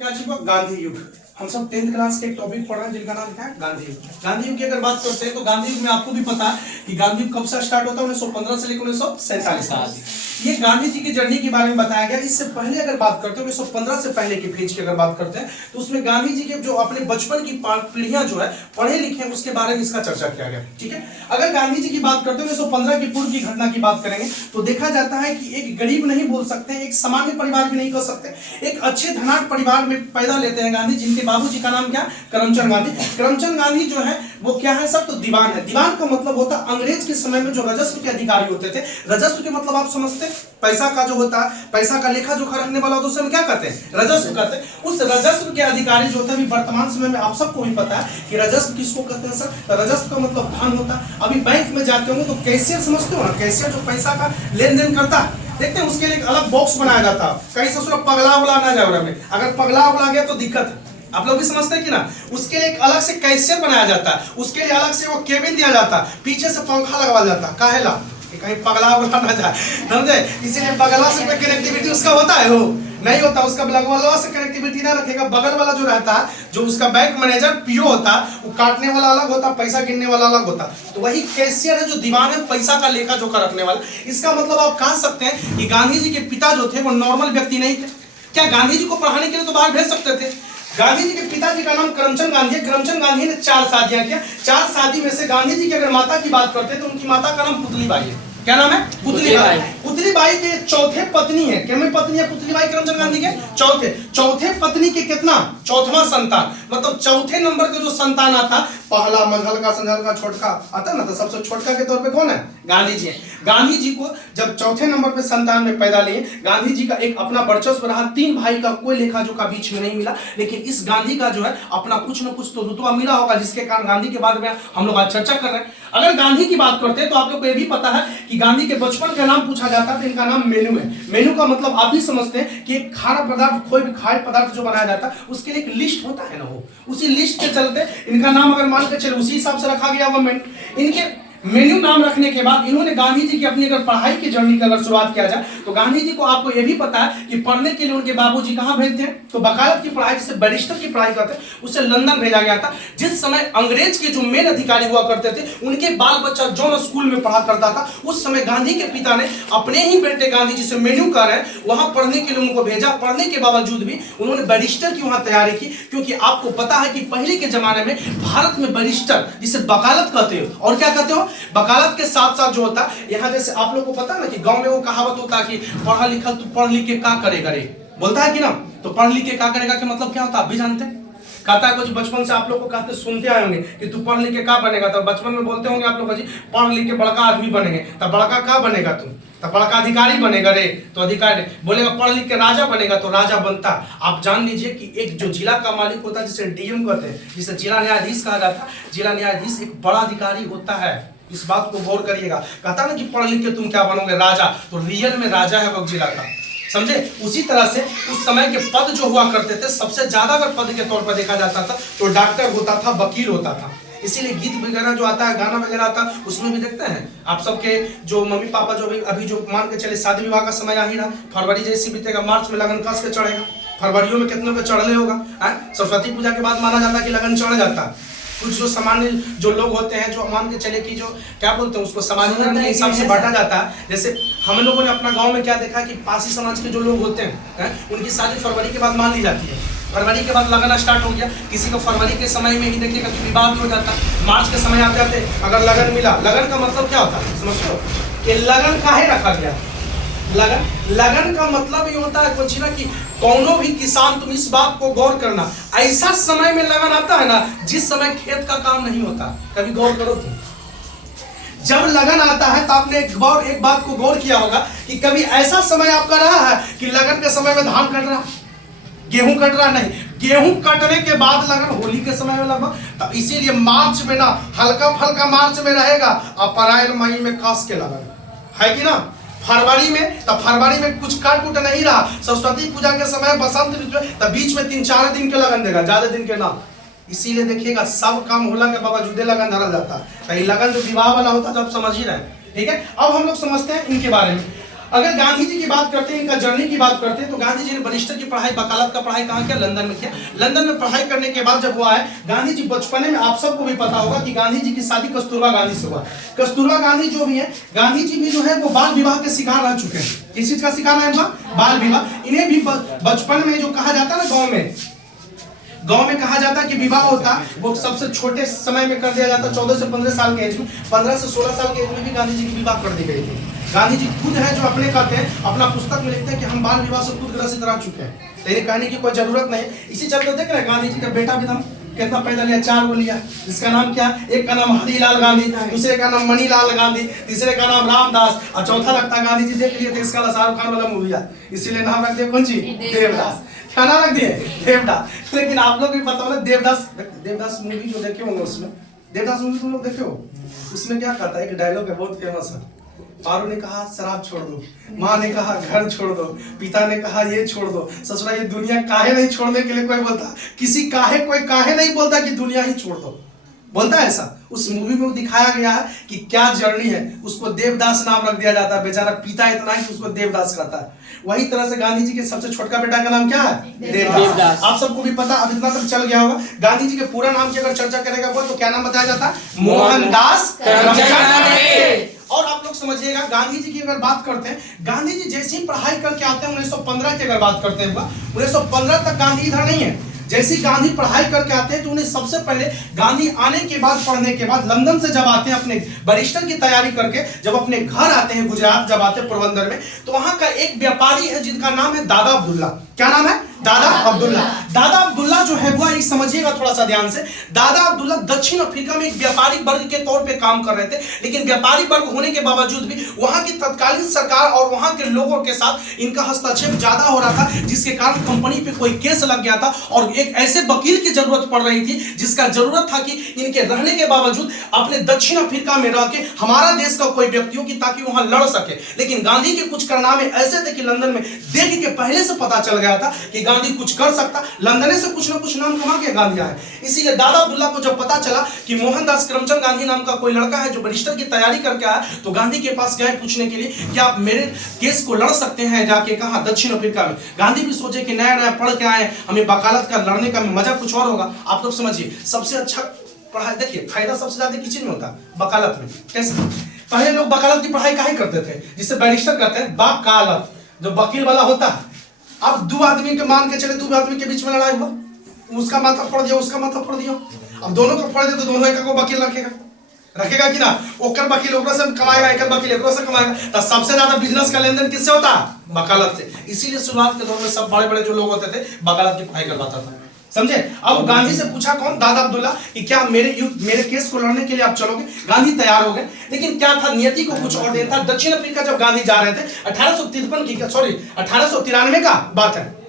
क्या चीज गांधी युग। हम सब 10th क्लास के एक टॉपिक पढ़ रहे हैं जिनका नाम क्या है गांधी युग। गांधी युग की अगर बात करते हैं तो गांधी युग में आपको भी पता है कि गांधी युग कब से स्टार्ट होता है, 1915 से लेकर 1947। ये गांधी जी की जर्नी के बारे में बताया गया। इससे पहले अगर बात करते हैं 1915 से पहले के फेज की अगर बात करते हैं तो उसमें गांधी जी के जो अपने बचपन की पीढ़ियां जो है पढ़े लिखे हैं उसके बारे में इसका चर्चा किया गया। ठीक है, अगर गांधी जी की बात करते हैं 1915 की पूर्व की घटना की बात करेंगे तो देखा जाता है कि एक गरीब नहीं बोल सकते, एक सामान्य परिवार भी नहीं कर सकते, एक अच्छे धनाढ़ परिवार में पैदा लेते हैं गांधी, जिनके बाबूजी का नाम क्या, करमचंद गांधी। करमचंद गांधी जो है वो क्या है, सब तो दीवान है। दीवान का मतलब होता है अंग्रेज के समय में जो राजस्व के अधिकारी होते थे। राजस्व के मतलब आप समझते हैं, पैसा का जो होता है, पैसा का लेखा जोखा रखने वाला होता है, उसे हम क्या कहते हैं, राजस्व कहते हैं। उस राजस्व के अधिकारी जो होते हैं वर्तमान समय में आप सबको भी पता है कि राजस्व किसको कहते हैं सर। राजस्व का मतलब धन होता है। अभी बैंक में जाते हो तो कैशियर समझते हो ना, कैशियर जो पैसा का लेन देन करता है, देखते हैं उसके लिए एक अलग बॉक्स बनाया जाता है, कहीं से पगला उगला ना जाए में, अगर पगला उगला गया तो दिक्कत है। आप लोग भी समझते हैं कि ना, उसके लिए एक अलग से कैशियर बनाया जाता है, उसके लिए अलग से वो केबिन दिया जाता है, पीछे से पंखा लगवा जाता है, काहेला कहीं पगला उगला ना जाए, समझे। इसीलिए बगला से कनेक्टिविटी उसका होता है, वो नहीं होता, उसका बगलवा से कनेक्टिविटी ना रखेगा। बगल वाला जो रहता है, जो उसका बैंक मैनेजर पीओ होता है, वो काटने वाला अलग होता है, पैसा गिनने वाला अलग होता है। तो वही कैशियर है जो दीवान है, पैसा का लेखा जोखा रखने वाला। इसका मतलब आप कह सकते हैं कि गांधी जी के पिता जो थे वो नॉर्मल व्यक्ति नहीं थे। क्या गांधी जी को पढ़ाने के लिए तो बाहर भेज सकते थे। गांधी जी के पिताजी का नाम करमचंद गांधी है। करमचंद गांधी ने 4 शादियां किया। 4 शादी में से गांधी जी की अगर माता की बात करते हैं तो उनकी माता का नाम पुतली बाई है। क्या नाम है, पुतली बाई। पुतली बाई के चौथे पत्नी है। कितनी पत्नी है पुतली बाई करमचंद गांधी के, चौथे पत्नी के कितना, चौथवा संतान, मतलब चौथे नंबर का जो संतान आता, पहला मझल का संझल का छोटका आता ना, तो सबसे छोटका के तौर पे कौन है, गांधी जी। गांधी जी को जब चौथे नंबर पे संतान में पैदा लिए, गांधी जी का एक अपना वर्चस्व रहा। 3 भाई का कोई लेखा जोखा बीच में नहीं मिला, लेकिन इस गांधी का जो है अपना कुछ न कुछ तो रुतबा मिला होगा, जिसके कारण गांधी के बारे में हम लोग आज चर्चा कर रहे हैं। अगर गांधी की बात करते हैं तो आप लोग को यह भी पता है कि गांधी के बचपन का नाम पूछा जाता है तो इनका नाम मेनू है। मेनू का मतलब आप भी समझते हैं कि एक खाना पदार्थ, कोई भी खाद्य पदार्थ जो बनाया जाता है उसके लिए एक लिस्ट होता है ना, वो उसी लिस्ट के चलते इनका नाम अगर मान के चले उसी हिसाब से रखा गया हुआ। इनके मेन्यू नाम रखने के बाद इन्होंने गांधी जी की अपनी अगर पढ़ाई की जर्नी की अगर शुरुआत किया जाए तो गांधी जी को आपको यह भी पता है कि पढ़ने के लिए उनके बाबूजी कहां भेजते हैं, तो वकालत की पढ़ाई, जिसे बैरिस्टर की पढ़ाई करते हैं, उसे लंदन भेजा गया था। जिस समय अंग्रेज के जो मेन अधिकारी हुआ करते थे उनके बाल बच्चा जॉन स्कूल में पढ़ा करता था, उस समय गांधी के पिता ने अपने ही बेटे गांधी जी से मेन्यू कर रहे हैं वहां पढ़ने के लिए उनको भेजा। पढ़ने के बावजूद भी उन्होंने बैरिस्टर की वहां तैयारी की, क्योंकि आपको पता है कि पहले के जमाने में भारत में बैरिस्टर, जिसे वकालत कहते हो और क्या कहते हो, वकालत के साथ साथ जो होता है, यहाँ जैसे आप लोग को पता है ना कि गांव में वो कहावत होता है कि पढ़ा लिखा तू पढ़ लिख के का करेगा रे, बोलता है कि ना, तो पढ़ लिख के का करेगा के मतलब क्या होता है आप भी जानते हैं। कहता है कुछ बचपन से आप लोग को कहते सुनते आए होंगे कि तू पढ़ लिख के का बनेगा, तो बचपन में बोलते होंगे आप लोग जी पढ़ लिख के बड़का आदमी बनेंगे, तो बड़का का बनेगा तू, तो बड़का अधिकारी बनेगा रे, तो अधिकारी बोलेगा पढ़ लिख के राजा बनेगा तो राजा बनता। आप जान लीजिए कि एक जो जिला का मालिक होता है जिसे डीएम कहते हैं, जिसे जिला न्यायाधीश कहा जाता है, जिला न्यायाधीश एक बड़ा अधिकारी होता है। इस बात को गौर करिएगा। कहता ना कि पढ़ लिख के तुम क्या बनोगे, राजा, तो रियल में राजा है वो जिला का, समझे। उसी तरह से उस समय के पद जो हुआ करते थे, सबसे ज्यादा अगर पद के तौर पर देखा जाता था तो डॉक्टर होता था, वकील होता था। इसीलिए गीत वगैरह जो आता है, गाना वगैरह आता है, उसमें भी देखते हैं आप सबके जो मम्मी पापा जो अभी जो मान के चले शादी विवाह का समय आ ही रहा, फरवरी जैसे बीतेगा, मार्च में लगन कस के चढ़ेगा, फरवरियों में कितनों के चढ़ले होगा, सरस्वती पूजा के बाद माना जाता है कि लगन चढ़ जाता है। कुछ जो सामान्य जो लोग होते हैं, जो मान के चले कि जो क्या बोलते हैं उसको सामाजिक के हिसाब से बांटा जाता है। जैसे हम लोगों ने अपना गांव में क्या देखा कि पासी समाज के जो लोग होते हैं उनकी शादी फरवरी के बाद मान ली जाती है। फरवरी के बाद लगन स्टार्ट हो गया, किसी को फरवरी के समय में ही देखिएगा कि विवाह भी हो जाता है। मार्च के समय आते आते अगर लगन मिला, लगन का मतलब क्या होता है समझते हो कि लगन काहे रखा गया। लगन का मतलब ये होता है कुछ ना कि कौनो भी किसान, तुम इस बात को गौर करना, ऐसा समय में लगन आता है ना जिस समय खेत का काम नहीं होता। कभी गौर करो तुम, जब लगन आता है तो आपने एक बात को गौर किया होगा कि कभी ऐसा समय आपका रहा है कि लगन के समय में धान कट रहा, गेहूं कट रहा, नहीं, गेहूं कटने के बाद लगन होली के समय में लगभग, तो इसीलिए मार्च में ना हल्का फल्का मार्च में रहेगा, अप्रैल मई में खास के लगन है कि ना। फरवरी में, तो फरवरी में कुछ काट उट नहीं रहा, सरस्वती पूजा के समय, बसंत ऋतु, तो बीच में 3-4 दिन के लगन देगा, ज्यादा दिन के ना। इसीलिए देखिएगा सब काम होला के बावजूद लगन धरा जाता है। तो ये लगन जो विवाह वाला होता है जब समझ ही रहे, ठीक है। अब हम लोग समझते हैं इनके बारे में। अगर गांधी जी की बात करते हैं, इनका जर्नी की बात करते हैं, तो गांधी जी ने बैरिस्टर की पढ़ाई, वकालत का पढ़ाई कहाँ किया? लंदन में किया। लंदन में पढ़ाई करने के बाद जब वो आए, गांधी जी बचपने में, आप सबको भी पता होगा कि गांधी जी की शादी कस्तूरबा गांधी से हुआ। कस्तूरबा गांधी जो भी है, गांधी जी भी जो है वो बाल विवाह के शिकार रह चुके हैं। किस चीज का शिकार है? बाल विवाह। इन्हें भी बचपन में जो कहा जाता है ना, गांव में कहा जाता है कि विवाह होता वो सबसे छोटे समय में कर दिया जाता, 14 से 15 साल के एज में। 15 से 16 साल के एज में भी गांधी जी की विवाह कर दी गई थी। गांधी जी खुद है जो अपने कहते हैं, अपना पुस्तक में लिखते हैं कि हम बाल विवाह से खुद ग्रसित रह चुके हैं, तेरे कहने की कोई जरूरत नहीं। इसी चलते देख रहे हैं गांधी जी का बेटा भी हम कितना पैदा लिया, 4 को लिया, जिसका नाम क्या? एक का नाम हरिलाल गांधी, दूसरे का नाम मणिलाल गांधी, तीसरे का नाम रामदास, और चौथा लगता है गांधी जी देख लिए थे इसका शाहरुख खान वाला मूवी है, इसीलिए नाम रख दिया कौन सी? देवदास। क्या नाम रख दिए? देवदास। लेकिन आप लोग भी पता होगा देवदास मूवी जो देखे होंगे, उसमें देवदास मूवी तुम लोग देखे हो, उसमें क्या कहता है? एक डायलॉग है बहुत फेमस है, पारू ने कहा शराब छोड़ दो, माँ ने कहा घर छोड़ दो, पिता ने कहा ये छोड़ दो, ससुरा ये दुनिया काहे नहीं छोड़ने के लिए कोई बोलता, कोई काहे नहीं बोलता कि दुनिया ही छोड़ दो, बोलता है ऐसा। उस मूवी में वो दिखाया गया है कि क्या जर्नी है, उसको देवदास नाम रख दिया जाता है। बेचारा पिता इतना है कि उसको देवदास कहता है। वही तरह से गांधी जी के सबसे छोटका बेटा का नाम क्या है? देवदास। आप सबको भी पता, अब इतना तक चल गया होगा। गांधी जी के पूरा नाम की अगर चर्चा करेगा वो, तो क्या नाम बताया जाता है? मोहनदास करमचंद। और आप लोग समझिएगा, गांधी जी की अगर बात करते हैं, गांधी जी जैसे ही पढ़ाई करके आते हैं 1915 की अगर बात करते हैं, 1915 तक गांधी इधर नहीं है। जैसे ही गांधी पढ़ाई करके आते हैं तो उन्हें सबसे पहले गांधी आने के बाद, पढ़ने के बाद लंदन से जब आते हैं अपने बैरिस्टर की तैयारी करके, जब अपने घर आते हैं गुजरात, जब आते हैं पोरबंदर में, तो वहां का एक व्यापारी है जिनका नाम है दादा अब्दुल्ला। क्या नाम है? दादा अब्दुल्ला। दादा अब्दुल्ला जो है वो, समझिएगा थोड़ा सा ध्यान से, दादा अब्दुल्ला दक्षिण अफ्रीका में एक व्यापारी वर्ग के तौर पे काम कर रहे थे। लेकिन व्यापारी वर्ग होने के बावजूद भी वहां की तत्कालीन सरकार और वहां के लोगों के साथ इनका हस्तक्षेप ज्यादा हो रहा था, जिसके कारण कंपनी पे कोई केस लग गया था और एक ऐसे वकील की जरूरत पड़ रही थी जिसका जरूरत था कि इनके रहने के बावजूद अपने दक्षिण अफ्रीका में रह के हमारा देश का कोई व्यक्ति हो कि ताकि वहां लड़ सके। लेकिन गांधी के कुछ कारनामे ऐसे थे कि लंदन में देख के पहले से पता चल गया था कि गांधी कुछ कर सकता, लंदन से कुछ ना कुछ नाम कमा के गांधी आए। इसीलिए दादा अब्दुल्ला को जब पता चला कि मोहनदास करमचंद गांधी नाम का कोई लड़का है जो बैरिस्टर की तैयारी करके आया, तो गांधी के पास गए पूछने के लिए कि आप मेरे केस को लड़ सकते हैं जाके कहां? दक्षिण अफ्रीका में। गांधी भी सोचे कि नया नया पढ़ के आए, हमें वकालत का लड़ने का मजा कुछ और होगा। आप लोग समझिए, सबसे अच्छा पढ़ाई, देखिए फायदा सबसे ज्यादा किस चीज में होता है? वकालत में। कैसे? पहले लोग वकालत की पढ़ाई काहे करते थे? जिससे बैरिस्टर करते हैं, वकालत जो वकील वाला होता है। अब 2 आदमी के मान के चले, 2 आदमी के बीच में लड़ाई हुआ, उसका माथा फोड़ दिया, उसका माथा फोड़ दिया। अब दोनों को फोड़ दिया तो दोनों एक को वकील रखेगा कि ना? ओकर वकील ओकरा से कमाएगा, एक वकील एकरो से कमाएगा। तो सबसे ज्यादा बिजनेस का लेनदेन किससे होता है? वकालत से। इसीलिए शुरुआत के दौर में सब बड़े बड़े जो लोग होते थे वकालत की पढ़ाई करवाता था, समझे? अब गांधी से पूछा कौन? दादा अब्दुल्ला कि क्या मेरे केस को लड़ने के लिए आप चलोगे? गांधी तैयार हो गए। लेकिन क्या था, नियति को कुछ और देना था। दक्षिण अफ्रीका जब गांधी जा रहे थे, 1893 का बात है,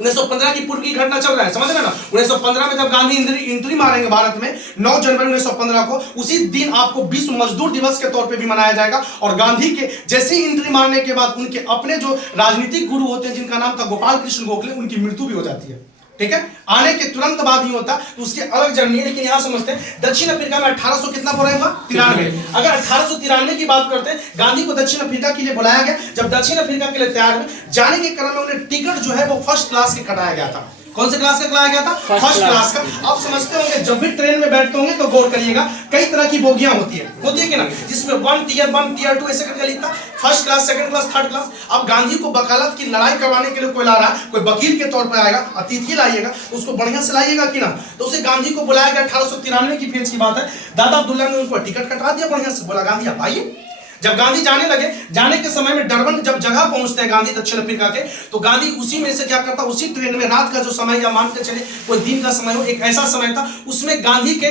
1915 की पूर्व की घटना चल रहा है, समझ रहे ना? 1915 में जब गांधी एंट्री मारेंगे भारत में, 9 जनवरी 1915 को, उसी दिन आपको विश्व मजदूर दिवस के तौर पे भी मनाया जाएगा। और गांधी के जैसे ही एंट्री मारने के बाद उनके अपने जो राजनीतिक गुरु होते हैं, जिनका नाम था गोपाल कृष्ण गोखले, उनकी मृत्यु भी हो जाती है। ठीक है, आने के तुरंत बाद ही होता, तो उसकी अलग जर्नी है। लेकिन यहां समझते हैं दक्षिण अफ्रीका में 1800 कितना बोला? 93। अगर 1893 की बात करते हैं, गांधी को दक्षिण अफ्रीका के लिए बुलाया गया। जब दक्षिण अफ्रीका के लिए तैयार हुए, जाने के क्रम में उन्हें टिकट जो है वो फर्स्ट क्लास के कटाया गया था। कौन से क्लास का कराया गया था? फर्स्ट क्लास का। आप समझते होंगे जब भी ट्रेन में बैठते होंगे तो गौर करिएगा, कई तरह की बोगियां होती है कि ना, जिसमें 1 टियर 1 टियर 2 ऐसे करके लिखता, first class, second class, third class. अब गांधी को वकालत की लड़ाई करवाने के लिए कोई ला रहा, कोई वकील के तौर पर आएगा, अतिथि लाइएगा, उसको बढ़िया से लाइएगा कि ना। तो उसे गांधी को बुलाया गया। 1893 की फेज की बात है। दादा अब्दुल्ला ने उनको टिकट कटवा दिया बढ़िया से, बोला गांधी आप आइए। जब गांधी जाने लगे, जाने के समय में डरबन जब जगह पहुंचते हैं गांधी दक्षिण अफ्रीका के, तो गांधी उसी में से क्या करता, उसी ट्रेन में रात का जो समय, या मान के चले कोई दिन का समय हो, एक ऐसा समय था उसमें गांधी के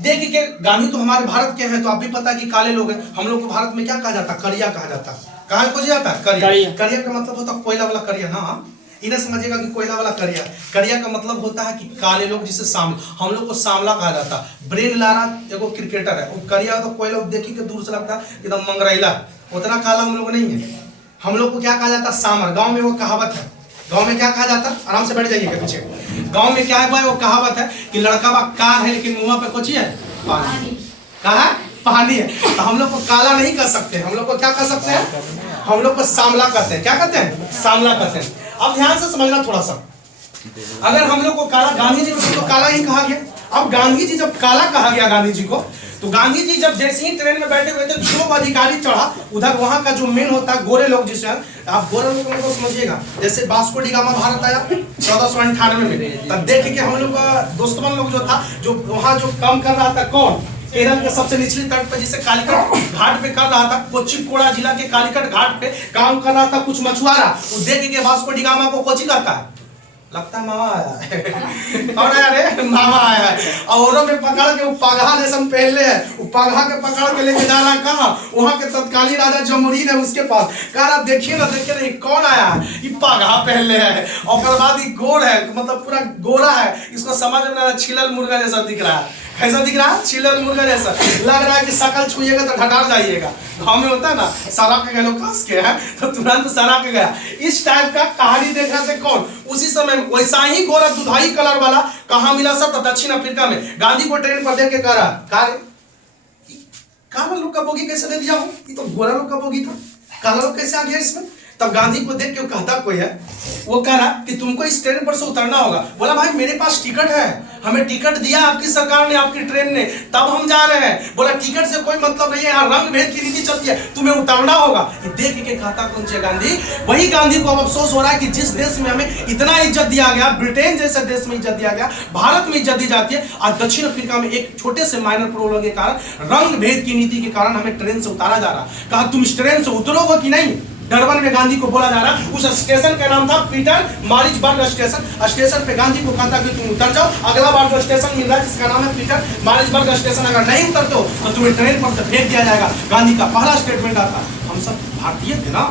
देख के, गांधी तो हमारे भारत के हैं, तो आप भी पता कि काले लोग हैं। हम लोग को भारत में क्या कहा जाता? करिया कहा जाता। कहा को जाता? करिया का मतलब होता कोयला वाला करिया ना। इन्हें समझिएगा कि कोयला वाला करिया का मतलब होता है कि काले लोग, जिसे सांवला, हम लोग को सांवला कहा जाता। ब्रेन लारा एगो क्रिकेटर है, वो करिया तो कोयला देखी के दूर से लगता है एकदम मंगरैला, उतना काला हम लोग नहीं है। हम लोग को क्या कहा जाता? सामर। गांव में वो कहावत है, गांव में क्या कहा जाता? आराम से बैठ जाइएगा पीछे। गांव में क्या है भाई, वो कहावत है कि लड़का बा कार है लेकिन मुंह पे कुछ है पानी। कहा पानी है। तो हम लोग को काला नहीं कर सकते, हम लोग को क्या कर सकते हैं, हम लोग को सामला कहते हैं। क्या कहते हैं, सामला कहते हैं। अब ध्यान से समझना थोड़ा सा, अगर हम लोग को काला, गांधी जी को तो काला ही कहा गया। अब गांधी जी जब काला कहा गया गांधी जी को, तो गांधी जी जब जैसे ही ट्रेन में बैठे हुए थे, जो अधिकारी चढ़ा उधर, वहां का जो मेन होता है गोरे लोग, जिसे आप गोरे लोगों को समझिएगा, जैसे वास्को डी गामा भारत आया 1498 में, तब देख के हम लोग का दोस्तमन लोग जो था, जो वहां जो काम कर रहा था, कौन, केरल के सबसे निचली तट पे जिसे कालीकट घाट पे कर रहा था, कोच्चिकोड़ा जिला के कालीकट घाट पे काम कर रहा था कुछ मछुआरा, वो देख के वास्को डी गामा को कोची करता है, लगता है मामा आया है। और अरे मामा आया है, औरों में पकड़ के वो पगहा जैसा पहन ले है, वो पगहा के पकड़ के लेके जा रहा है कहाँ, वहाँ के तत्कालीन राजा जमुरीन है उसके पास, कह रहा देखिए ना ये कौन आया है, ये पगहा पहन ले है, और बाद ये गोर है, मतलब पूरा गोरा है, इसको समझ में ना छिलल मुर्गा जैसा दिख रहा है। कैसा दिख रहा है, छिलल मुर्गा जैसा लग रहा है कि शकल छुइएगा तो ढटार जाइएगा। गाँव में होता है ना, सरा के गए कस के है तो तुरंत सरा के गया, इस टाइप का कहानी देख रहे थे कौन, उसी समय वैसा ही गोरा दुधाई कलर वाला कहाँ मिला सब, तो दक्षिण अफ्रीका में। गांधी को ट्रेन पर देख के कह रहा काला लोग का बोगी कैसे दे दिया हो, ये तो गोरा लोग का बोगी था, काला लोग कैसे आ गया इसमें। तब गांधी को देख के कहता कोई है, वो कह रहा कि तुमको इस ट्रेन पर से उतरना होगा। बोला भाई मेरे पास टिकट है, हमें टिकट दिया आपकी सरकार ने, आपकी ट्रेन ने, तब हम जा रहे हैं। बोला टिकट से कोई मतलब नहीं है, यहाँ रंग भेद की रीति चलती है, तुम्हें उतरना होगा। ये देख के कहता कौन से गांधी, वही गांधी को अब अफसोस हो रहा है कि जिस देश में हमें इतना इज्जत दिया गया, ब्रिटेन जैसे देश में इज्जत दिया गया, भारत में इज्जत दी जाती है, आज दक्षिण अफ्रीका में एक छोटे से माइनर प्रॉब्लम के कारण, रंग भेद की नीति के कारण हमें ट्रेन से उतारा जा रहा। कहा तुम इस ट्रेन से उतरोगे कि नहीं। डरबन में गांधी को बोला जा रहा, उस स्टेशन का नाम था पीटर मारिट्सबर्ग स्टेशन। स्टेशन पे गांधी को कहा था कि तुम उतर जाओ, अगला बार जो स्टेशन मिल रहा है जिसका नाम है पीटर मारिट्सबर्ग स्टेशन, अगर नहीं उतरते हो तो तुम्हें ट्रेन पर से फेंक दिया जाएगा। गांधी का पहला स्टेटमेंट आता। हम सब भारतीय थे ना,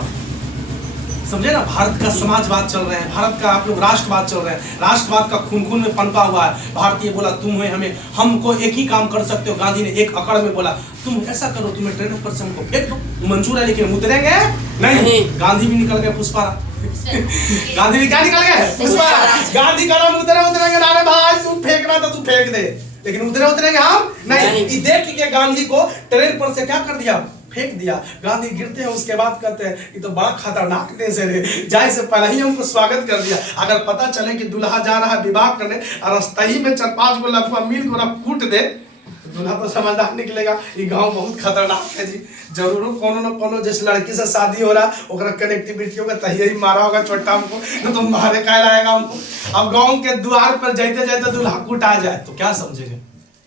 समझे ना, भारत का समाजवाद चल रहे हैं, भारत का आप लोग राष्ट्रवाद चल रहे हैं, राष्ट्रवाद का खून खून में पनपा हुआ है। भारतीय बोला तुम है हमें, हमको एक ही काम कर सकते हो। गांधी ने एक अकड़ में बोला तुम ऐसा करो, तुम्हें ट्रेन पर से हमको फेंक दो, मंजूर है, लेकिन उतरेंगे नहीं। गांधी भी निकल गए पुष्पारा। गांधी भी क्या निकल गए, पुष्पारा। गांधी का नाम उतरेंगे ना रे भाई, तुम फेंकना तो तू फेंक दे, लेकिन उतरेंगे हम नहीं। देख के गांधी को ट्रेन पर से क्या कर दिया, फेंक दिया। गांधी गिरते हैं, उसके बाद कहते हैं ये तो बड़ा खतरनाक देश है रे, जाए से पहले ही हमको स्वागत कर दिया। अगर पता चले कि दूल्हा जा रहा है विवाह करने और रास्ते ही में 4-5 गो लफुआ मिल को कूट दे, दूल्हा तो समझदार निकलेगा ये गांव बहुत खतरनाक है जी। जरूर कोनो न कोनो जिस लड़की से शादी हो रहा ओकरा कनेक्टिविटी होगा तहिया ही मारा होगा छोटा हमको, न तो मारे का लाएगा हमको। अब गांव के द्वार पर जाते जाते दूल्हा कूट आ जाए तो क्या समझेंगे,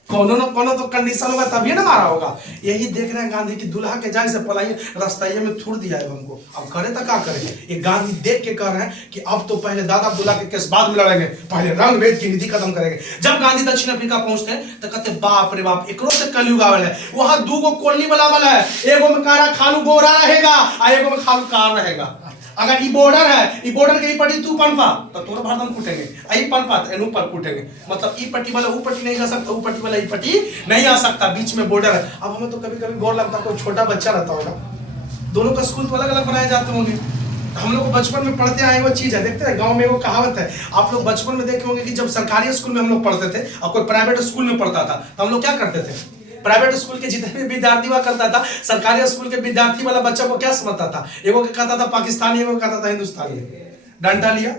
कोनो न कोनो तो कंडीशन होगा तभी ना मारा होगा। यही देख रहे हैं गांधी की दूल्हा के जाए से पलाई रास्ते में थूड़ दिया है हमको, अब करे तो क्या करेंगे। ये गांधी देख के कह रहे हैं कि अब तो पहले दादा दूल्हा के केस बाद में लड़ेंगे, पहले रंग भेद की नीति खत्म करेंगे। जब गांधी दक्षिण अफ्रीका पहुंचते हैं तो कहते बाप रे बाप एकरो से कलयुग आवेल है। वहां 2 गो कॉलोनी वाला है, एगो में कारा खालू गोरा रहेगा और एगो में खालू कार रहेगा। अगर ई बॉर्डर है, ई बॉर्डर के ई पट्टी तू पनपा तो तोर भारत कूटेंगे, आई पनपा तो एनु पर कूटेंगे। मतलब ई पट्टी वाला ऊ पट्टी नहीं जा सकता, ऊ पट्टी वाला ई पट्टी नहीं आ सकता, बीच में बॉर्डर है। अब हमें तो कभी कभी गौर लगता कोई छोटा बच्चा रहता होगा, दोनों का स्कूल तो अलग अलग बनाए जाते होंगे। हम लोग को बचपन में पढ़ते आए वो चीज है, देखते हैं गांव में वो कहावत है, आप लोग बचपन में देखे होंगे कि जब सरकारी स्कूल में हम लोग पढ़ते थे और कोई प्राइवेट स्कूल में पढ़ता था तो हम लोग क्या करते थे, प्राइवेट स्कूल के जितने भी विद्यार्थी हुआ करता था, सरकारी स्कूल के विद्यार्थी वाला बच्चा को क्या समझता था, एगो के कहता था पाकिस्तानी, एगो कहता था हिंदुस्तानी। डंडा लिया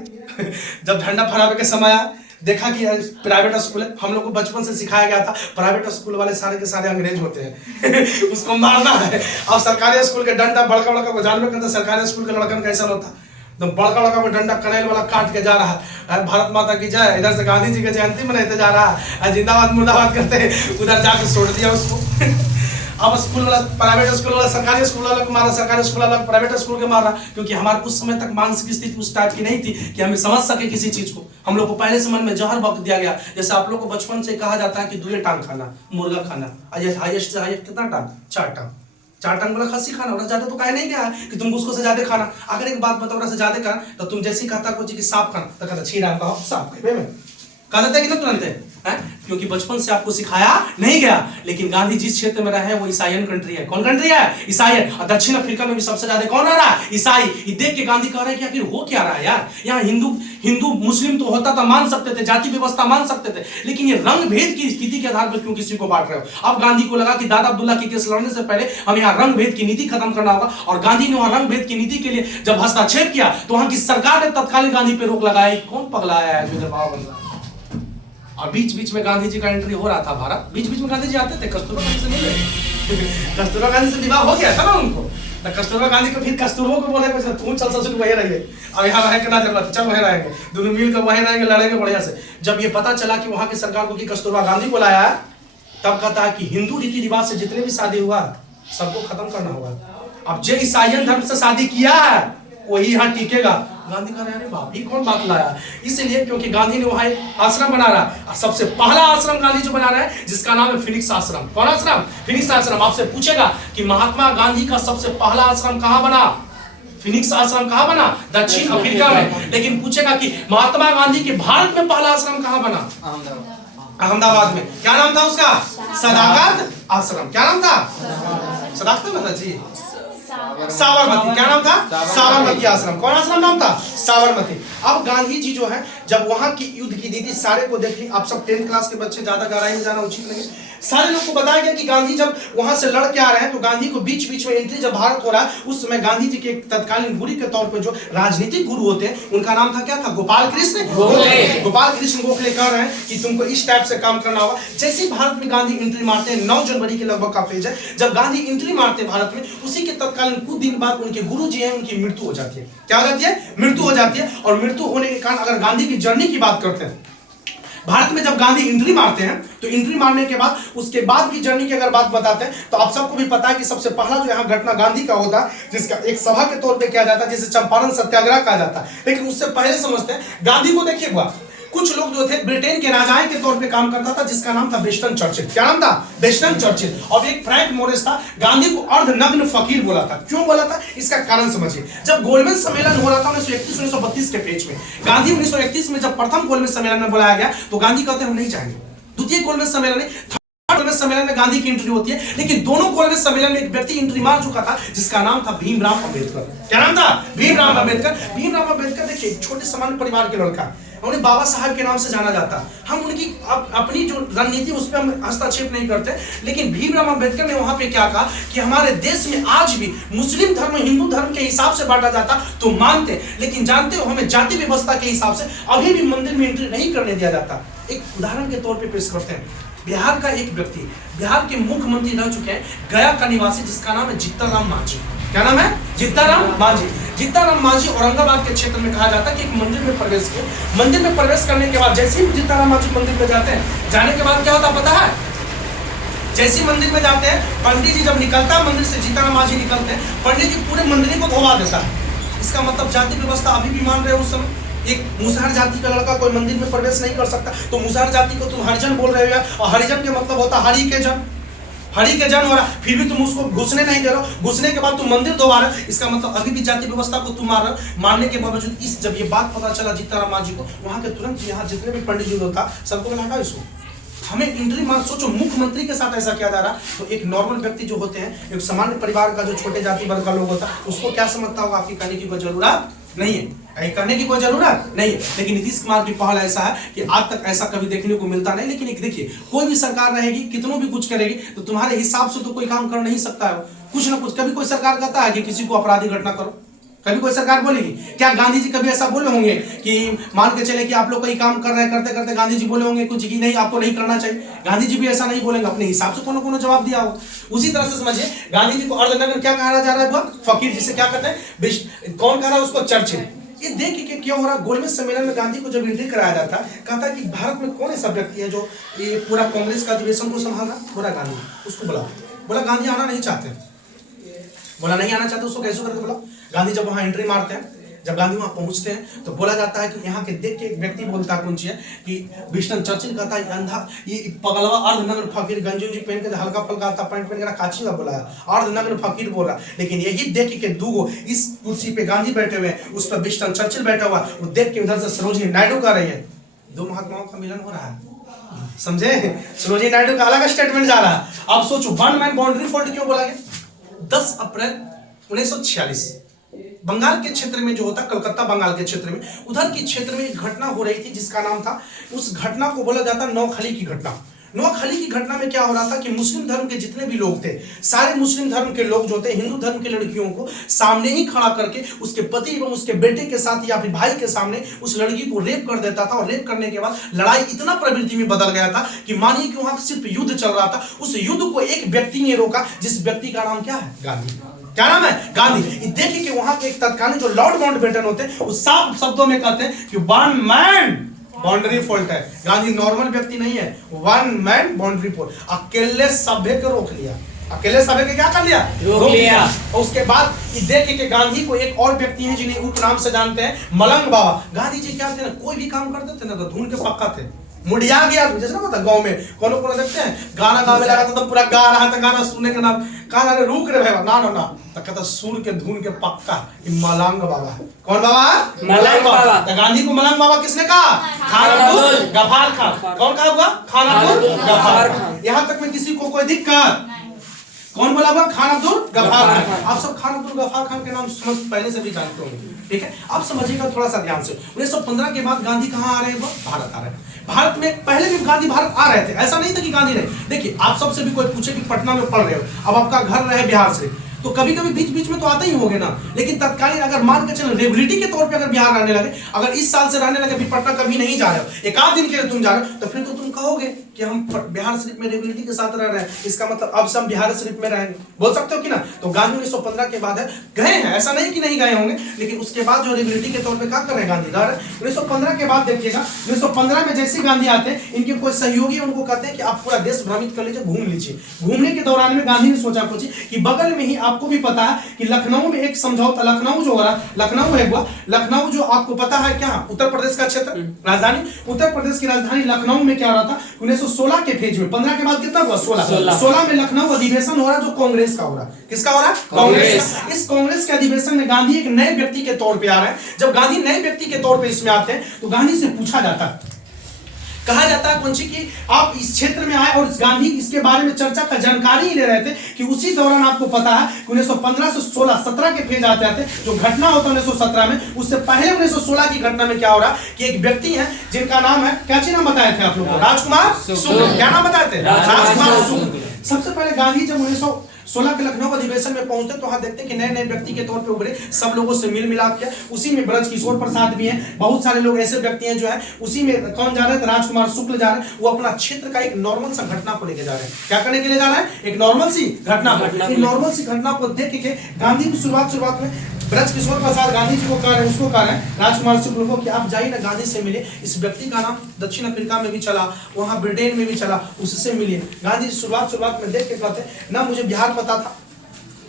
जब झंडा फहरावे के समय आया, देखा कि प्राइवेट स्कूल है, हम लोग को बचपन से सिखाया गया था प्राइवेट स्कूल वाले सारे के सारे अंग्रेज होते हैं उसको मारना है। अब सरकारी स्कूल के डंडा बड़का बड़का को जानवे करता, सरकारी स्कूल के लड़कन कैसा होता, तो बड़का बड़का को डंडा कनेल वाला काट के जा रहा है, भारत माता की जय, इधर से गांधी जी की जयंती मनाते जा रहा है, जिंदाबाद मुर्दाबाद करते, उधर जाके छोड़ दिया उसको अब स्कूल वाला प्राइवेट स्कूल वाला सरकारी स्कूल वाला को मारा, सरकारी स्कूल वाला प्राइवेट स्कूल के मारा, क्योंकि हमारे उस समय तक मानसिक स्थिति उस टाइप की नहीं थी कि हमें समझ सके किसी चीज को। हम लोग को पहले से मन में जहर वक्त दिया गया। जैसे आप लोग को बचपन से कहा जाता है कि 2 टांग खाना, मुर्गा खाना, हाईएस्ट से हाईएस्ट कितना टांग, 4 टांग, 4 टांग वाला खस्सी खाना, और ज्यादा तो कहे नहीं गया कि तुमको उसको से ज्यादा खाना। अगर एक बात बताओ से ज्यादा खाना तो तुम जैसे ही कहता कुछ कि सांप खाना तो कहता 6 टांग का सांप कहते कि ना तुरंत है। क्योंकि बचपन से आपको सिखाया नहीं गया। लेकिन गांधी जिस क्षेत्र में रहे वो ईसाइयन कंट्री है। कौन कंट्री है? ईसाइयन। और दक्षिण अफ्रीका में भी सबसे ज्यादा कौन रह रहा है? ईसाई। ये देख के गांधी कह रहे हैं कि आखिर हो क्या रहा है यार, यहाँ हिंदू मुस्लिम तो होता था, मान सकते थे, जाति व्यवस्था मान सकते थे, लेकिन ये रंग भेद की स्थिति के आधार पर क्यों किसी को बांट रहे हो? अब गांधी को लगा कि दादा अब्दुल्ला की केस लड़ने से पहले हम यहाँ रंग भेद की नीति खत्म करना होगा, और गांधी ने वहां रंग भेद की नीति के लिए जब हस्तक्षेप किया तो वहां की सरकार ने तत्कालीन गांधी पे रोक लगाई। कौन पगला आया है जो दबाव बन रहा है? और बीच बीच में गांधी जी का एंट्री हो रहा था भारत। बीच बीच में गांधी जी आते थे, कस्तूरबा गांधी से मिले। कस्तूरबा गांधी से विवाह हो गया था ना उनको, तो कस्तूरबा गांधी को फिर कस्तूरबा को बोले तू चल ससुर वही रहिए, अब यहाँ रहे के ना जरूरत, चल वहीं रहेंगे, दोनों मिलकर वहीं रहेंगे, लड़ेंगे बढ़िया से। जब ये पता चला कि वहां की सरकार को कि कस्तूरबा गांधी को लाया, तब कहता है कि हिंदू रीति रिवाज से जितने भी शादी हुआ सबको खत्म करना होगा। अब जो ईसाइयन धर्म से शादी किया है वही यहाँ टिकेगा। गांधी कह रहे हैं अरे बाप ये कौन बात लाया? इसलिए क्योंकि गांधी ने वहां एक आश्रम बना रहा, सबसे पहला आश्रम गांधी जो बना रहा है जिसका नाम है फिनिक्स आश्रम। कौन आश्रम? फिनिक्स आश्रम। आपसे पूछेगा कि महात्मा गांधी का सबसे पहला आश्रम कहां बना? फिनिक्स आश्रम कहां बना? दक्षिण अफ्रीका में। लेकिन पूछेगा कि महात्मा गांधी के भारत में पहला आश्रम कहां बना? अहमदाबाद में। क्या नाम था उसका? सदाकत आश्रम। क्या नाम था? सदाकत माता जी साबरमती। क्या नाम था? साबरमती आश्रम। कौन आश्रम नाम था? साबरमती। अब गांधी जी जो है जब वहां की युद्ध की नीति सारे को देख ली, आप सब 10th क्लास के बच्चे, ज्यादा गहराई में जाना उचित नहीं, सारे लोग को बताया गया कि गांधी जब वहां से लड़ के आ रहे हैं तो गांधी को बीच बीच में एंट्री जब भारत हो रहा है, उस समय गांधी जी के तत्कालीन गुरु के तौर पर जो राजनीतिक गुरु होते हैं उनका नाम था, क्या था? गोपाल कृष्ण गोखले। गोपाल कृष्ण गोखले कह रहे हैं कि तुमको इस टाइप से काम करना होगा। जैसे ही भारत में गांधी एंट्री मारते हैं, 9 जनवरी के लगभग का पेज है, जब गांधी एंट्री मारते हैं भारत में, उसी के तत्कालीन कुछ दिन बाद उनके गुरु जी हैं उनकी मृत्यु हो जाती है। क्या हो जाती है? मृत्यु हो जाती है। और मृत्यु होने के कारण अगर गांधी की जर्नी की बात करते हैं, भारत में जब गांधी एंट्री मारते हैं तो एंट्री मारने के बाद उसके बाद की जर्नी की अगर बात बताते हैं तो आप सबको भी पता है कि सबसे पहला जो यहाँ घटना गांधी का होता है जिसका एक सभा के तौर पे किया जाता है, जिसे चंपारण सत्याग्रह कहा जाता है। लेकिन उससे पहले समझते हैं गांधी को। देखिए हुआ कुछ लोग जो थे ब्रिटेन के राजाएं के तौर पे काम करता था जिसका नाम था वेस्टर्न चर्चिल। क्या नाम था? Western Churchill. और एक फ्रैंक मोरिस था, गांधी को अर्धनग्न फकीर बोला था। क्यों बोला था? इसका कारण समझिए। जब गोलमेज सम्मेलन हो रहा था 1931-1932 के पेज में, गांधी 1931 में जब प्रथम गोलमेज सम्मेलन में बुलाया गया तो गांधी कहते हम नहीं जाएंगे। द्वितीय गोलमेज सम्मेलन सम्मेलन में गांधी की एंट्री होती है, लेकिन दोनों गोलमेज सम्मेलन में एक व्यक्ति एंट्री मार चुका था जिसका नाम था भीमराव अंबेडकर। क्या नाम था? भीमराव अंबेडकर। भीमराव अंबेडकर देखिए छोटे सामान्य परिवार के लड़का, उन्हें बाबा साहब के नाम से जाना जाता। हम उनकी अपनी जो रणनीति उस पर हम हस्तक्षेप नहीं करते, लेकिन भीमराव अंबेडकर ने वहां पे क्या कहा कि हमारे देश में आज भी मुस्लिम धर्म हिंदू धर्म के हिसाब से बांटा जाता तो मानते, लेकिन जानते हो हमें जाति व्यवस्था के हिसाब से अभी भी मंदिर में एंट्री नहीं करने दिया जाता। एक उदाहरण के तौर पर पेश करते हैं। बिहार का एक व्यक्ति बिहार के मुख्यमंत्री रह चुके हैं, गया का निवासी, जिसका नाम है जीतनराम मांझी। क्या नाम है? जीतनराम मांझी। जीतनराम मांझी औरंगाबाद के क्षेत्र में कहा जाता है कि एक मंदिर में प्रवेश किया। मंदिर में प्रवेश करने के बाद जैसे ही जीतनराम मांझी मंदिर में जाते हैं, जाने के बाद क्या होता पता है? जैसे मंदिर में जाते हैं, पंडित जी जब निकलता है मंदिर से, जीतनराम मांझी निकलते हैं, पंडित जी पूरे मंदिर को धोवा देता है। इसका मतलब जाति व्यवस्था अभी भी मान रहे हो। उस समय एक मुसहर जाति का लड़का कोई मंदिर में प्रवेश नहीं कर सकता, तो मुसहर जाति को तुम हरिजन बोल रहे हो, और हरिजन के मतलब होता हरि के जन, हरि के जन हो रहा, फिर भी तुम उसको घुसने नहीं दे रहे हो। घुसने के बाद तुम मंदिर दोबारा रहे हो, इसका मतलब अभी भी जाति व्यवस्था को तुम मार रहे हो। मानने के बावजूद इस जब ये बात पता चला जीतनराम मांझी को, वहां के तुरंत यहाँ जितने भी पंडित जी था सबको लगा इसको हमें एंट्री मार। सोचो मुख्यमंत्री के साथ ऐसा किया जा रहा, तो एक नॉर्मल व्यक्ति जो होते हैं, एक सामान्य परिवार का जो छोटे जाति वर्ग का लोग होता है, उसको क्या समझता होगा? आपकी कहने की कोई जरूरत नहीं है, करने की कोई जरूरत नहीं है। लेकिन नीतीश कुमार की पहल ऐसा है कि आज तक ऐसा कभी देखने को मिलता नहीं। लेकिन एक देखिए, कोई भी सरकार रहेगी, कितनों भी कुछ करेगी, तो तुम्हारे हिसाब से तो कोई काम कर नहीं सकता है। कुछ ना कुछ कभी कोई सरकार कहता है कि किसी को अपराधी घटना करो, कभी कोई सरकार बोलेगी? क्या गांधी जी कभी ऐसा बोले होंगे कि मान के चले कि आप लोग कोई काम कर रहे हैं, करते करते गांधी जी बोले होंगे कुछ कि नहीं आपको नहीं करना चाहिए? गांधी जी भी ऐसा नहीं बोलेंगे, अपने हिसाब से कोनो कोनो जवाब दिया होगा। उसी तरह से समझिए गांधी जी को अर्धनग्न क्या कहा जा रहा है? फकीर, जिसे क्या कहते हैं? कौन कह रहा है उसको? चर्चिल। ये देख के क्या हो रहा? गोलमेज सम्मेलन में गांधी को जब एंट्री कराया जाता, कहता कि भारत में कौन ऐसा व्यक्ति है जो ये पूरा कांग्रेस का अधिवेशन को संभाल रहा? बोला गांधी। उसको बोला गांधी आना नहीं चाहते, बोला नहीं आना चाहते। उसको कैसे करके बोला? गांधी जब वहां एंट्री मारते हैं, जब गांधी वहां पहुंचते हैं, तो बोला जाता है कि यहाँ के देख के एक व्यक्ति बोलता है कौन है कि विंस्टन चर्चिल कहता है अंधा ये पगलवा अर्धनग्न फकीर गंजी जी पहन के हल्का फुल्का आता पैंट पहन के काची का बोला अर्धनग्न फकीर बोल रहा। लेकिन यही देख के दूगो इस कुर्सी पे गांधी बैठे हुए हैं, उस पर विंस्टन चर्चिल बैठा हुआ, वो देख के उधर से सरोजिनी नायडू कह रही है, दो महात्माओं का मिलन हो रहा है। समझे? सरोजिनी नायडू का अलग स्टेटमेंट जा रहा है। अब सोचो वन मैन बाउंड्री फॉल्ट क्यों बोला गया? 10 अप्रैल 1946 बंगाल के क्षेत्र में जो होता, कलकत्ता बंगाल के क्षेत्र में, उधर के क्षेत्र में एक घटना हो रही थी जिसका नाम था, उस घटना को बोला जाता नौखली की घटना। नौखली की घटना में क्या हो रहा था कि मुस्लिम धर्म के जितने भी लोग थे, सारे मुस्लिम धर्म के लोग जो थे हिंदू धर्म की लड़कियों को सामने ही खड़ा करके उसके पति एवं उसके बेटे के साथ या फिर भाई के सामने उस लड़की को रेप कर देता था। और रेप करने के बाद लड़ाई इतना प्रवृत्ति में बदल गया था कि मानिए कि वहां सिर्फ युद्ध चल रहा था। उस युद्ध को एक व्यक्ति ने रोका, जिस व्यक्ति का नाम क्या है? गांधी। क्या नाम है? गांधी। देखिए कि वहां के एक तत्कालीन जो लॉर्ड माउंटबेटन होते हैं, वो साफ शब्दों में कहते हैं कि वन मैन बाउंड्री फॉल्ट है। गांधी नॉर्मल व्यक्ति नहीं है, वन मैन बाउंड्री फॉल्ट। अकेले सभ्य को रोक लिया, अकेले सभ्य के क्या कर लिया? रोक लिया। और उसके बाद देखिए कि गांधी को एक और व्यक्ति है जिन्हें उपनाम से जानते हैं, मलंग बाबा। गांधी जी क्या थे ना, कोई भी काम करते थे ना तो धुन के पक्का थे। मुड़िया गया जैसे ना पता गांव में कोनो कोनो देखते हैं गाना गावे लगा तो पूरा गा रहा था, गाना सुनने के नाम कहा अरे रुक रे भाई, ना ना ना, तो कहता सुन के धुन के पक्का कि मलंग बाबा। कौन बाबा? मलंग बाबा। तो गांधी को मलंग बाबा किसने कहा? खान अब्दुल गफ्फार खान। कौन कहा हुआ? खान अब्दुल गफ्फार खान। यहां तक में किसी को कोई दिक्कत? कौन बोला हुआ? खान अब्दुल गफ्फार खान। आप सब खान अब्दुल गफ्फार खान के नाम समझ पहले से भी जानते होंगे, ठीक है? अब समझिएगा थोड़ा सा ध्यान से। 1915 के बाद गांधी कहां आ रहे हैं? वो भारत आ रहे हैं। भारत में पहले भी गांधी भारत आ रहे थे, ऐसा नहीं था कि गांधी नहीं। देखिए आप सबसे भी कोई पूछे कि पटना में पढ़ रहे हो, अब आपका घर रहे बिहार से, तो कभी कभी बीच बीच में तो आते ही होंगे ना। लेकिन तत्कालीन अगर मान के चलो रेगुलरिटी के तौर पे अगर बिहार रहने लगे, अगर इस साल से रहने लगे फिर पटना कभी नहीं जा रहे हो, एक आध दिन के लिए तुम जा रहे हो, तो फिर तो तुम कहोगे कि हम बिहार शरीफ में रेगुलरिटी के साथ रह रहे हैं, इसका मतलब अब सब बिहार शरीफ में रहेंगे, बोल सकते हो कि ना। तो गांधी 1915 के बाद है गए हैं, ऐसा नहीं कि नहीं गए होंगे, लेकिन उसके बाद जो रेगुलरिटी के तौर पे क्या कर रहे हैं गांधी रह रहे। 1915 के बाद देखिएगा 1915 में जैसे गांधी आते हैं, इनके कोई सहयोगी उनको कहते हैं कि आप पूरा देश भ्रमित कर लीजिए, घूम लीजिए। घूमने के दौरान में गांधी ने सोचा पूछी कि बगल में ही आपको भी पता है कि लखनऊ में एक समझौता, लखनऊ जो हो रहा है, लखनऊ है वो, लखनऊ जो आपको पता है क्या उत्तर प्रदेश का क्षेत्र, राजधानी उत्तर प्रदेश की राजधानी लखनऊ में क्या हो रहा था 1916 के फेज में। 15 के बाद कितना हुआ? 16 में लखनऊ अधिवेशन हो रहा जो कांग्रेस का हो रहा। किसका हो रहा? कांग्रेस। इस कांग्रेस के अधिवेशन में गांधी एक नए व्यक्ति के तौर पे आ रहे हैं। जब गांधी नए व्यक्ति के तौर पे इसमें आते हैं तो गांधी से पूछा जाता है, कहा जाता है कौन-सी कि आप इस क्षेत्र में आए और गांधी इसके बारे में चर्चा का जानकारी ले रहे थे कि उसी दौरान आपको पता है 1915 से 16 17 के फेज आते आते जो घटना होता है 1917 में, उससे पहले 1916 की घटना में क्या हो रहा कि एक व्यक्ति है जिनका नाम है, क्या चीज नाम बताए थे आप लोगों को? राजकुमार शुक्ल। क्या नाम बताए थे? राजकुमार शुक्ल। सबसे पहले गांधी जब 1916 के लखनऊ अधिवेशन में पहुंचते तो वहां देखते हैं कि नए नए व्यक्ति के तौर पे उभरे, सब लोगों से मिल मिलाप किया। उसी में ब्रज किशोर प्रसाद भी हैं, बहुत सारे लोग ऐसे व्यक्ति हैं जो है उसी में कौन जा रहे थे? राजकुमार शुक्ल जा रहे हैं। वो अपना क्षेत्र का एक नॉर्मल सा घटना को लेके जा रहे हैं। क्या करने के लिए जा रहे हैं? एक नॉर्मल सी घटना को। नॉर्मल सी घटना को देख के गांधी की शुरुआत में ब्रज किशोर प्रसाद गांधी जी को कह रहे हैं, उसको कह रहे हैं राजकुमार शुक्ल को कि आप जाइए ना गांधी से मिलिए। इस व्यक्ति का नाम दक्षिण अफ्रीका में भी चला, वहां ब्रिटेन में भी चला, उससे मिलिए। गांधी शुरुआत में देख के कहते हैं ना मुझे बिहार पता था,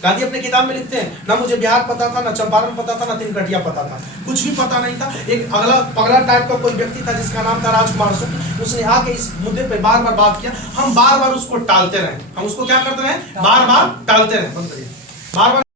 गांधी अपने किताब में लिखते हैं ना मुझे बिहार पता था, ना चंपारण पता था, ना तिनकटिया पता था, कुछ भी पता नहीं था। एक अगला पगला टाइप का कोई व्यक्ति था जिसका नाम था राजकुमार शुक्ल, उसने आके इस मुद्दे पे बार बार बात किया। हम बार बार उसको टालते रहे, हम उसको क्या करते रहे? बार बार टालते रहे, बार बार